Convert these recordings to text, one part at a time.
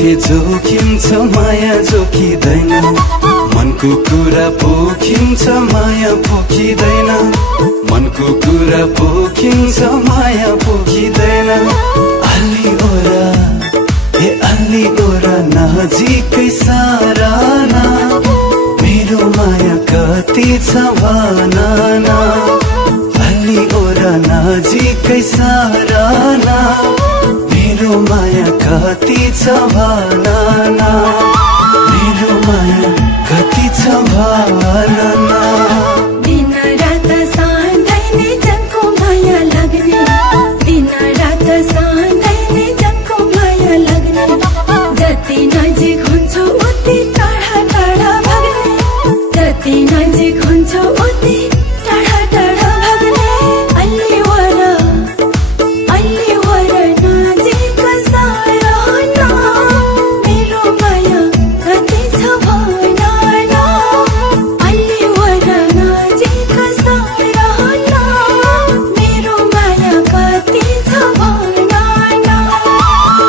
के जोखिन्छ माया जोखिँदैन, मनको कुरा पोखिन्छ माया पोखिँदैन, मनको कुरा पोखिन्छ माया पोखिँदैन। अलि ओरा हे अलि ओरा नजिकै साराना, मेरो माया कति छ भनना। अलि ओरा नजिकै साराना, मेरो माया कति छ भनना, मेरो माया कति छ भनना। दिन रात सधैँ नै जनको माया लाग्ने, दिन रात सधैँ नै जनको माया लाग्ने। जति नजिक हुन्छौ उति टाढा टाढा भाग्ने, जति नजिक हुन्छौ उति टाढा टाढा भाग्ने। अलि वर नजिक साराना, मेरो माया कति छ भनना। अलि वर नजिक साराना, मेरो माया कति छ भनना,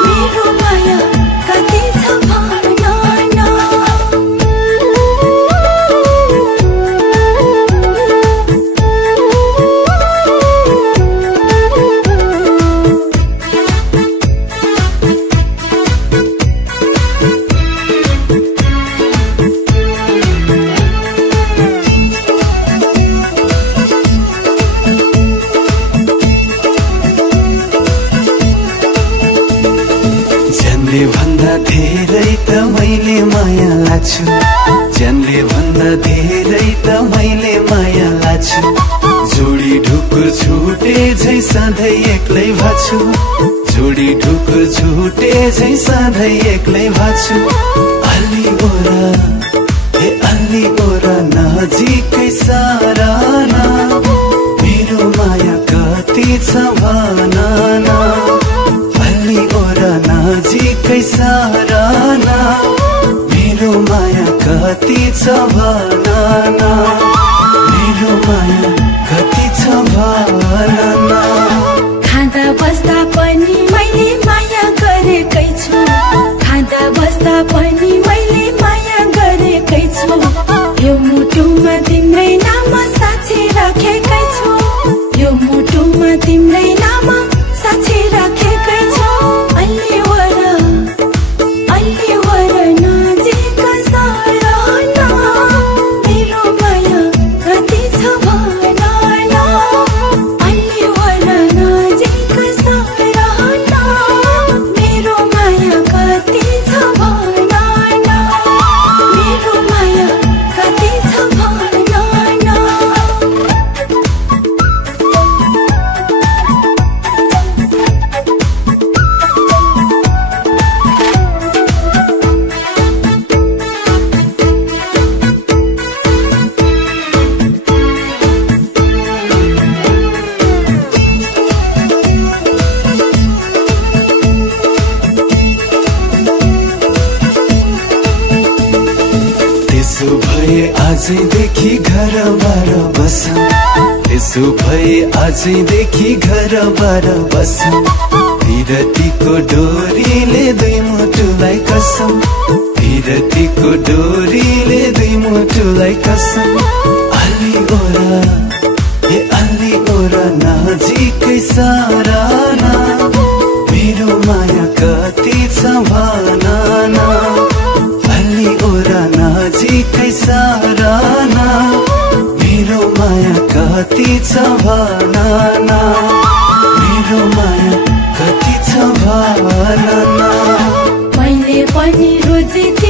मेरो माया कति छ भनना। ज्यानले भन्दा धेरै त मैले माया लाग्छु, ज्यानले भन्दा धेरै त मैले माया लाग्छु। जोडी ढुकुर छुटे झै सधैँ एक्लै भाछु, जोडी ढुकुर छुटे झै सधैँ एक्लै भाछु। अलि ओरा हे अलि ओरा नजिकै साराना, मेरो माया कति छ भनना। अलि ओरा नजिकै साराना, मेरो माया कति छ भनना, मेरो माया कति छ भनना। खाँदा बस्दा पनि मैले माया गरेकै छु, खाँदा बस्दा पनि मैले माया गरेकै छु। यो मुटुमा तिम्रै नाम साक्षी राखेकै छु, यो मुटुमा तिम्रै नाम साक्षी राखेकै छु। अलि वर नजिक साराना, मेरो माया कति छ भनना। अलि वर नजिक साराना, मेरो माया कति छ भनना, मेरो माया कति छ भनना। त्यसो भए आजैदेखि घरबाट बसौँ, त्यसो भए आजैदेखि घरबाट बसौँ। विरतीको डोरीले दुई मुटुलाई कसौँ, विरतीको डोरीले दुई मुटुलाई कसौँ। अलि ओरा हे अलि ओरा नजिकै साराना, मेरो माया कति छ भनना। अलि ओरा नजिकै साराना, मेरो माया कति छ भनना, मेरो माया कति छ भनना। मैले पनि रोजेको